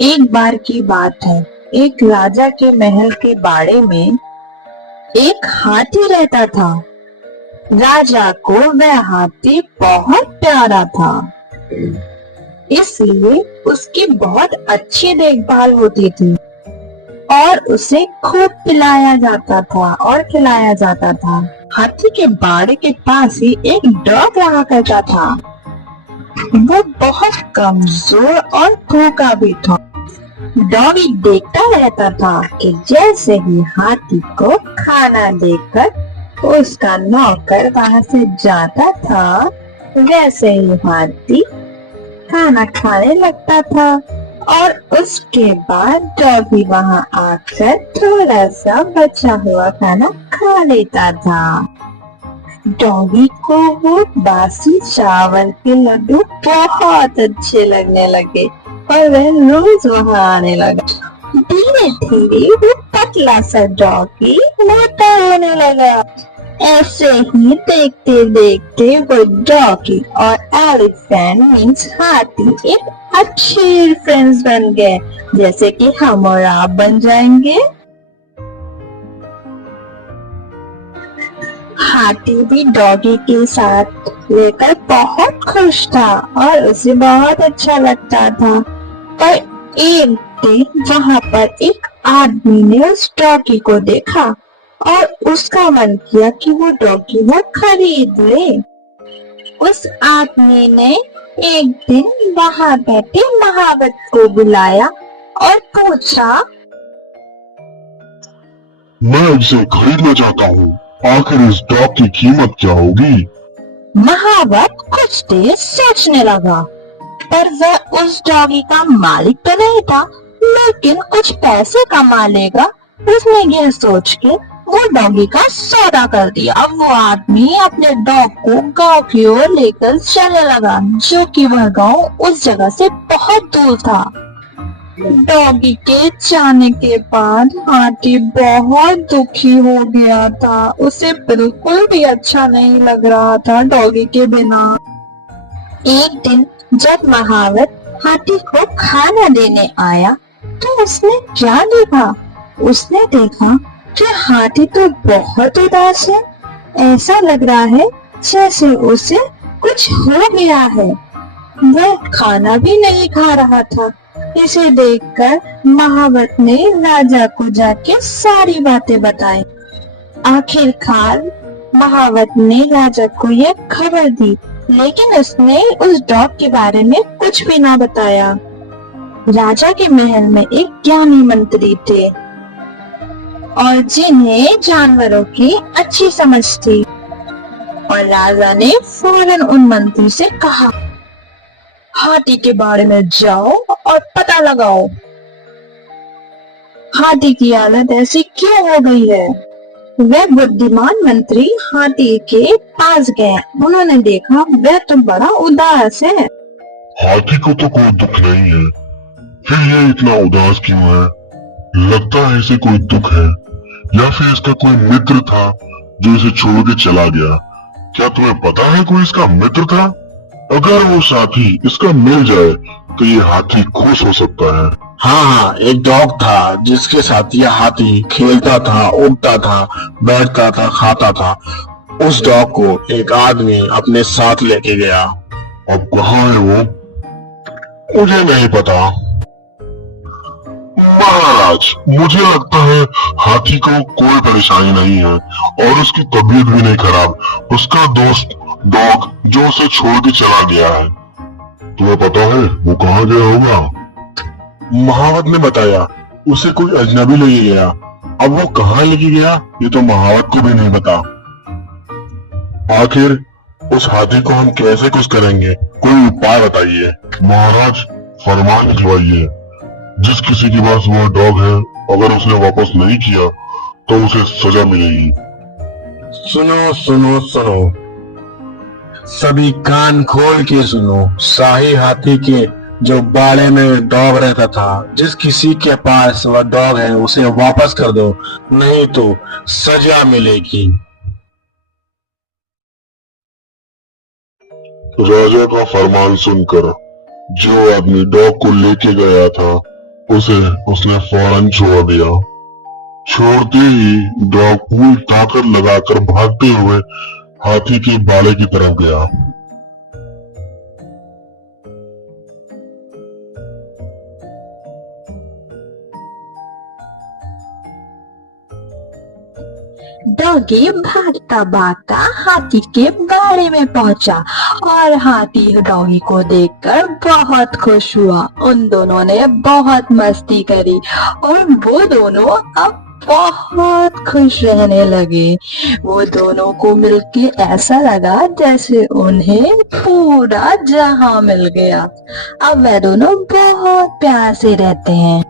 एक बार की बात है। एक राजा के महल के बाड़े में एक हाथी रहता था। राजा को वह हाथी बहुत प्यारा था, इसलिए उसकी बहुत अच्छी देखभाल होती थी और उसे खूब पिलाया जाता था और खिलाया जाता था। हाथी के बाड़े के पास ही एक डॉग रहा करता था। वो बहुत कमजोर और भूखा भी था। डॉगी देखता रहता था कि जैसे ही हाथी को खाना देकर उसका नौकर वहां से जाता था, वैसे ही हाथी खाना खाने लगता था और उसके बाद डॉगी वहां आकर थोड़ा सा बचा हुआ खाना खा लेता था। डॉगी को वो बासी चावल के लड्डू बहुत अच्छे लगने लगे और वह रोज वहां आने लगा। धीरे धीरे वो पतला सा डॉगी मोटा होने लगा। ऐसे ही देखते देखते वो डॉगी और एलिफेंट मीन्स हाथी एक अच्छे फ्रेंड्स बन गए, जैसे कि हम और आप बन जाएंगे। हाथी भी डॉगी के साथ लेकर बहुत खुश था और उसे बहुत अच्छा लगता था। पर एक दिन वहां पर एक आदमी ने उस डॉगी को देखा और उसका मन किया कि वो डॉगी वो खरीद ले। उस आदमी ने एक दिन वहां बैठे महावत को बुलाया और पूछा, मैं इसे खरीदना चाहता हूँ, आखिर इस डॉग की कीमत क्या होगी? महावत कुछ देर सोचने लगा, पर वह उस डॉगी का मालिक तो नहीं था, लेकिन कुछ पैसे कमा लेगा। उसने यह सोच के वो डॉगी का सौदा कर दिया। अब वो आदमी अपने डॉग को गांव की ओर लेकर चलने लगा, जो कि वह गांव उस जगह से बहुत दूर था। डॉगी के जाने के बाद हाथी बहुत दुखी हो गया था। उसे बिल्कुल भी अच्छा नहीं लग रहा था डॉगी के बिना। एक दिन जब महावत हाथी को खाना देने आया तो उसने क्या देखा? उसने देखा कि हाथी तो बहुत उदास है। ऐसा लग रहा है जैसे उसे कुछ हो गया है। वह खाना भी नहीं खा रहा था। इसे देखकर महावत ने राजा को जाके सारी बातें बताई। आखिरकार महावत ने राजा को यह खबर दी, लेकिन उसने उस डॉग के बारे में कुछ भी ना बताया। राजा के महल में एक ज्ञानी मंत्री थे और जिन्हें जानवरों की अच्छी समझ थी। और राजा ने फौरन उन मंत्री से कहा, हाथी के बारे में जाओ और पता लगाओ, हाथी की हालत ऐसी क्यों हो गई है। वह बुद्धिमान मंत्री हाथी के पास गए। उन्होंने देखा वह तो बड़ा उदास है। हाथी को तो कोई दुख नहीं है, फिर ये इतना उदास क्यों है? लगता है इसे कोई दुख है, या फिर इसका कोई मित्र था जो इसे छोड़ के चला गया। क्या तुम्हें पता है कोई इसका मित्र था? अगर वो साथी इसका मिल जाए तो ये हाथी खुश हो सकता है। हाँ, एक डॉग था जिसके साथ यह हाथी खेलता था, उड़ता था, बैठता था, खाता था। उस डॉग को एक आदमी अपने साथ लेके गया। अब कहाँ है वो? मुझे नहीं पता। महाराज, मुझे लगता है हाथी को कोई परेशानी नहीं है और उसकी तबीयत भी नहीं खराब। उसका दोस्त डॉग जो उसे छोड़ के चला गया है, तुम्हें पता है वो कहाँ गया होगा? महावत ने बताया उसे कोई अजनबी लेके गया। अब वो कहाँ लेके गया ये तो महावत को भी नहीं पता। आखिर उस हाथी को हम कैसे कुछ करेंगे, कोई उपाय बताइए। महाराज, फरमान निकलवाइए, जिस किसी के पास वह डॉग है, अगर उसने वापस नहीं किया तो उसे सजा मिलेगी। सुनो सुनो सुनो, सभी कान खोल के सुनो। शाही हाथी के जो बाड़े में डॉग रहता था, जिस किसी के पास वह डॉग है उसे वापस कर दो, नहीं तो सजा मिलेगी। राजा का फरमान सुनकर जो आदमी डॉग को लेके गया था उसने फौरन छोड़ दिया। छोड़ते ही डॉग पूरी ताकत लगाकर भागते हुए हाथी के बाड़े की तरफ गया। डॉगी भागता भागता हाथी के बाड़े में पहुंचा और हाथी डॉगी को देखकर बहुत खुश हुआ। उन दोनों ने बहुत मस्ती करी और वो दोनों अब बहुत खुश रहने लगे। वो दोनों को मिलके ऐसा लगा जैसे उन्हें पूरा जहां मिल गया। अब वे दोनों बहुत प्यार से रहते हैं।